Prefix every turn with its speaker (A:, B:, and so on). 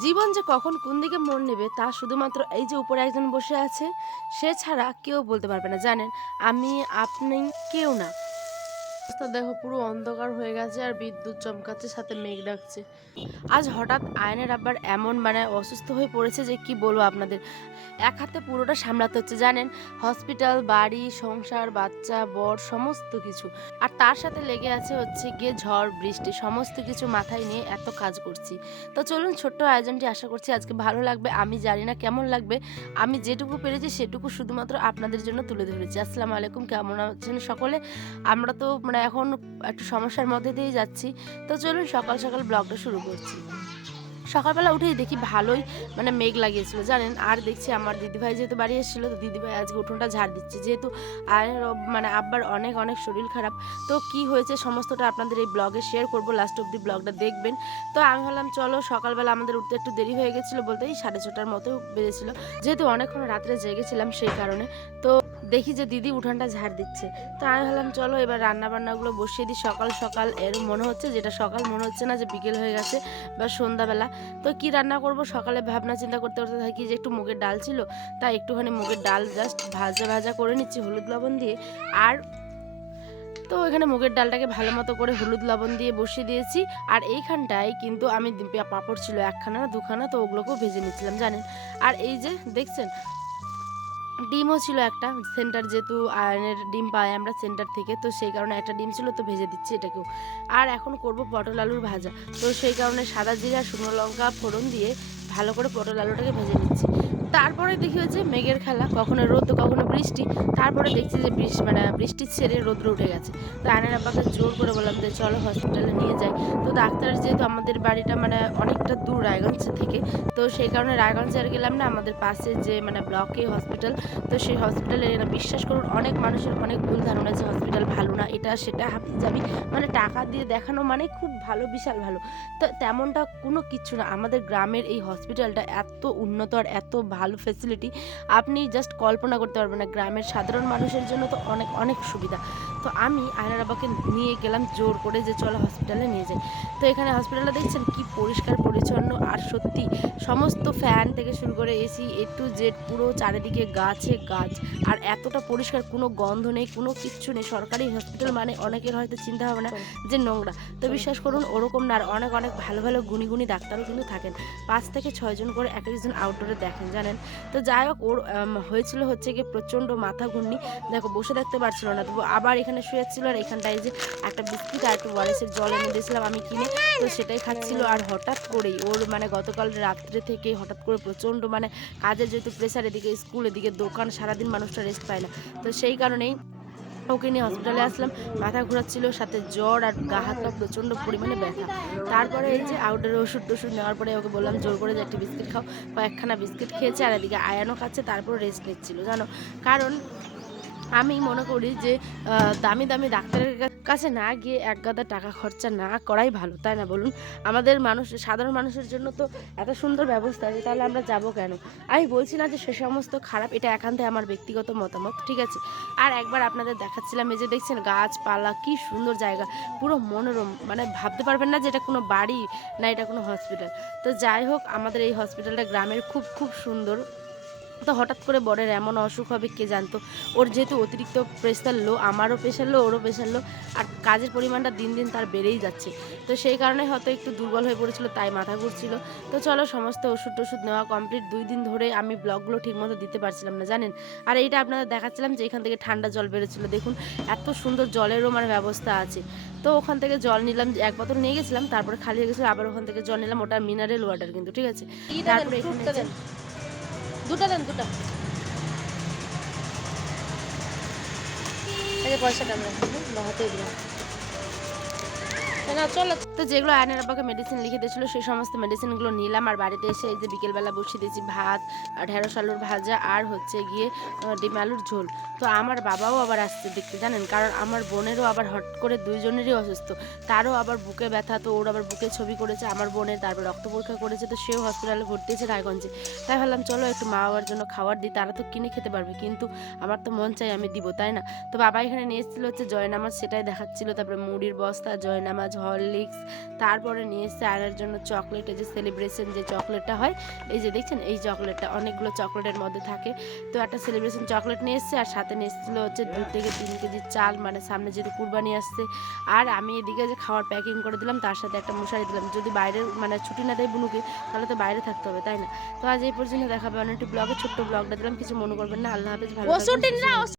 A: জীবন যে কখন কোন দিকে মন নেবে তা শুধুমাত্র এই যে উপরে একজন বসে আছে, সে ছাড়া কেউ বলতে পারবে না। জানেন, আমি, আপনি, কেউ না। রাস্তা দেখো, পুরো অন্ধকার হয়ে গেছে আর বিদ্যুৎ চমকাচ্ছে, সাথে মেঘ ডাকছে। আজ হঠাৎ আয়নের আব্বার এমন মানে অসুস্থ হয়ে পড়েছে যে কি বলব আপনাদের? এক হাতে পুরোটা সামলাতে হচ্ছে, জানেন? হসপিটাল, বাড়ি, সংসার, বাচ্চা, বর, সমস্ত কিছু। আর তার সাথে লেগে আছে হচ্ছে গিয়ে ঝড়, বৃষ্টি, সমস্ত কিছু মাথায় নিয়ে এত কাজ করছি। তো চলুন ছোট্ট আয়োজনটি আশা করছি আজকে ভালো লাগবে, আমি জানি না কেমন লাগবে। আমি যেটুকু পেরেছি সেটুকু শুধুমাত্র আপনাদের জন্য তুলে ধরেছি। আসসালামু আলাইকুম, কেমন আছেন সকলে? আমরা তো মানে এখন একটু সমস্যার মধ্যে দিয়ে যাচ্ছি। তো চলুন সকাল সকাল ব্লগটা শুরু করছি। সকালবেলা উঠেই দেখি ভালোই মানে মেঘ লাগিয়েছিল, জানেন? আর দেখছি আমার দিদিভাই যেহেতু বাড়ি এসেছিল, তো দিদিভাই আজকে উঠোনটা ঝাড় দিচ্ছে। যেহেতু আর মানে আব্বার অনেক অনেক শরীর খারাপ, তো কি হয়েছে সমস্তটা আপনাদের এই ব্লগে শেয়ার করব। লাস্ট অব্দি ব্লগটা দেখবেন। তো আমি ভাবলাম, চলো সকালবেলা আমাদের উঠতে একটু দেরি হয়ে গেছিল বলতে এই সাড়ে ছটার মতো বেজেছিল। যেহেতু অনেকক্ষণ রাত্রে জেগেছিলাম সেই কারণে, তো দেখি যে দিদি উঠানটা ঝাড় দিচ্ছে। তো আমি ভাবলাম, চলো এবার রান্না বান্নাগুলো বসিয়ে দিই। সকাল সকাল এর মনে হচ্ছে যেটা সকাল, মনে হচ্ছে না যে বিকেল হয়ে গেছে বা সন্ধ্যাবেলা। তো কি রান্না করব? সকালে ভাবনা চিন্তা করতে করতে থাকি যে একটু মুগের ডাল ছিল, তাই একটুখানি মুগের ডাল জাস্ট ভাজা ভাজা করে নিচ্ছি হলুদ লবণ দিয়ে। আর তো এখানে মুগের ডালটাকে ভালো মতো করে হলুদ লবণ দিয়ে বসিয়ে দিয়েছি। আর এইখানটায় কিন্তু আমি পাঁপড় ছিল একখানা না, দুখানা, তো ওগুলোকেও ভেজে নিচ্ছিলাম, জানেন? আর এই যে দেখছেন ডিমও ছিল একটা, সেন্টার যেহেতু আয়নের ডিম পাই আমরা সেন্টার থেকে, তো সেই কারণে একটা ডিম ছিল, তো ভেজে দিচ্ছি এটাকেও। আর এখন করব পটল আলুর ভাজা, তো সেই কারণে সাদা জিরা, শুকনো লঙ্কা, ফোড়ন দিয়ে ভালো করে পটল আলুটাকে ভেজে নিচ্ছি। তারপরে দেখি হচ্ছে মেঘের খেলা, কখনো রোদ তো কখনো বৃষ্টি। তারপরে দেখছি যে বৃষ্টি মানে বৃষ্টি ছেড়ে রোদ্র উঠে গেছে। তো আয়নের আব্বাকে জোর করে বললাম যে চলো হসপিটালে নিয়ে যাই। তো ডাক্তার যেহেতু আমাদের বাড়িটা মানে অনেকটা দূর রায়গঞ্জ থেকে, তো সেই কারণে রায়গঞ্জে আর গেলাম না, আমাদের পাশে যে মানে ব্লকে হসপিটাল তো সেই হসপিটালে বিশ্বাস করুন, অনেক মানুষের অনেক ভুল ধারণা যে হসপিটাল ভালো না, এটা সেটা হাবি যাবি মানে টাকা দিয়ে দেখানো মানে খুব ভালো, বিশাল ভালো। তো তেমনটা কোনো কিছু না, আমাদের গ্রামের এই হসপিটালটা এত উন্নত আর এত ভালো ফেসিলিটি আপনি জাস্ট কল্পনা করতে পারবেন না। গ্রামের সাধারণ মানুষের জন্য তো অনেক অনেক সুবিধা। তো আমি আয়নার বাবাকে নিয়ে গেলাম জোর করে যে চলো হসপিটালে নিয়ে যাই। তো এখানে হসপিটালে দেখছেন? কি পরিষ্কার পরিচ্ছন্ন আর সত্যি সমস্ত ফ্যান থেকে শুরু করে এসি এ টু জেড পুরো চারিদিকে গাছে গাছ। আর এতটা পরিষ্কার কোনো গন্ধ নেই কোনো কিচ্ছু নেই। সরকারি হসপিটাল মানে অনেকের হয়তো চিন্তা হবে না যে নোংরা। তো বিশ্বাস করুন ওরকম না। আর অনেক অনেক ভালো ভালো গুণী গুণী ডাক্তারও কিন্তু থাকেন। পাঁচ থেকে ছয়জন করে এক একজন আউটডোরে দেখেন জানেন? তো যাই হোক ওর হয়েছিল হচ্ছে গিয়ে প্রচণ্ড মাথা ঘূর্ণি। দেখো বসে থাকতে পারছিল না। তবু আবার এখানে শুয়েছিল আর এখানটায় যে একটা বিস্কিট আর একটু ওয়ারেসের জল এনে দিয়েছিলাম আমি কিনে। তো সেটাই খাচ্ছিল। আর হঠাৎ করেই ওর মানে গতকাল রাত্রে থেকে হঠাৎ করে প্রচণ্ড মানে কাজের যেহেতু প্রেশার এদিকে স্কুল এদিকে, দোকান, সারাদিন মানুষটা রেস্ট পায় না। তো সেই কারণেই ওকে নিয়ে হসপিটালে আসলাম। মাথা ঘোরাচ্ছিল, সাথে জ্বর আর গা হাত পা প্রচণ্ড পরিমাণে ব্যথা। তারপরে এই যে আউটডোরে ওষুধ টষুধ নেওয়ার পরে ওকে বললাম, জোর করে যে একটি বিস্কিট খাও। কয়েকখানা বিস্কিট খেয়েছে আর এদিকে আয়ানও খাচ্ছে তারপর রেস্ট নিচ্ছিল, জানো? কারণ আমি মনে করি যে দামি দামি ডাক্তারের কাছে না গিয়ে এক গাদা টাকা খরচা না করাই ভালো, তাই না বলুন? আমাদের মানুষ, সাধারণ মানুষের জন্য তো এত সুন্দর ব্যবস্থা আছে তাহলে আমরা যাব কেন? আমি বলছি না যে সে সমস্ত খারাপ, এটা একান্তে আমার ব্যক্তিগত মতামত, ঠিক আছে? আর একবার আপনাদের দেখাচ্ছিলাম, এই যে দেখছেন গাছপালা, কি সুন্দর জায়গা, পুরো মনোরম মানে ভাবতে পারবেন না যে এটা কোনো বাড়ি না এটা কোনো হসপিটাল। তো যাই হোক, আমাদের এই হসপিটালটা গ্রামের খুব খুব সুন্দর। তো হঠাৎ করে বরের এমন অসুখ হবে কে জানতো? ওর যেহেতু অতিরিক্ত প্রেশার লো আমারও প্রেশার লো ওরও প্রেশার লো আর কাজের পরিমাণটা দিন দিন তার বেড়েই যাচ্ছে। তো সেই কারণে হয়তো একটু দুর্বল হয়ে পড়েছিল তাই মাথা ঘুরছিল। তো চলো সমস্ত ওষুধ টষুধ নেওয়া কমপ্লিট দুই দিন ধরে আমি ব্লগগুলো ঠিকমতো দিতে পারছিলাম না জানেন? আর এইটা আপনাদের দেখাচ্ছিলাম যে এখান থেকে ঠান্ডা জল বেরোচ্ছিল। দেখুন এত সুন্দর জলেরও মানে ব্যবস্থা আছে। তো ওখান থেকে জল নিলাম এক বোতল নিয়ে গেছিলাম তারপরে খালি হয়ে গেছিল আবার ওখান থেকে জল নিলাম ওটা মিনারেল ওয়াটার কিন্তু ঠিক আছে? তারপরে এখানে দুটা দেন দুটা। এই যে পয়সাটা আমরা হাতে দিলাম। না চলো। তো যেগুলো আয়নের আব্বাকে মেডিসিন লিখে দিয়েছিল, সেই সমস্ত মেডিসিনগুলো নিলাম। আর বাড়িতে এসে এই যে বিকেলবেলা বসিয়ে দিয়েছি ভাত, আর ঢেঁড়স আলুর ভাজা, আর হচ্ছে গিয়ে ডিম আলুর ঝোল। তো আমার বাবাও আবার আসছে দেখতে, জানেন? কারণ আমার বোনেরও আবার হট করে দুইজনেরই অসুস্থ। তারও আবার বুকে ব্যথা, তো ওর আবার বুকে ছবি করেছে আমার বোনের, তারপর রক্ত পরীক্ষা করেছে, তো সেও হসপিটালে ভর্তি হয়েছে রায়গঞ্জে। তাই ভাবলাম, চলো একটু মা বাবার জন্য খাবার দিই, তারা তো কিনে খেতে পারবে। কিন্তু আমার তো মন চাই আমি দিব, তাই না? তো বাবা এখানে নিয়ে এসেছিল হচ্ছে জয়নামাজ, সেটাই দেখাচ্ছিল। তারপরে মুড়ির বস্তা, জয়নামাজ, হরলিক্স তারপরে নিয়ে এসছে আয়নার জন্য চকলেট, এই যে সেলিব্রেশন যে চকলেটটা হয়, এই যে দেখছেন, এই চকলেটটা অনেকগুলো চকলেটের মধ্যে থাকে। তো একটা সেলিব্রেশন চকলেট নিয়ে এসছে, আর সাথে নিয়ে এসেছিল হচ্ছে দু থেকে তিন কেজি চাল মানে সামনে যেহেতু কুরবানি আসছে। আর আমি এদিকে যে খাওয়ার প্যাকিং করে দিলাম, তার সাথে একটা মশারি দিলাম। যদি বাইরে মানে ছুটি না দেয় বুনুকে, তাহলে তো বাইরে থাকতে হবে, তাই না? তো আজ এই পর্যন্ত দেখাবে অনেকটি ব্লগে ছোট্ট ব্লগটা দিলাম, কিছু মনে করবেন না। আল্লাহ হাফেজ, ভালো।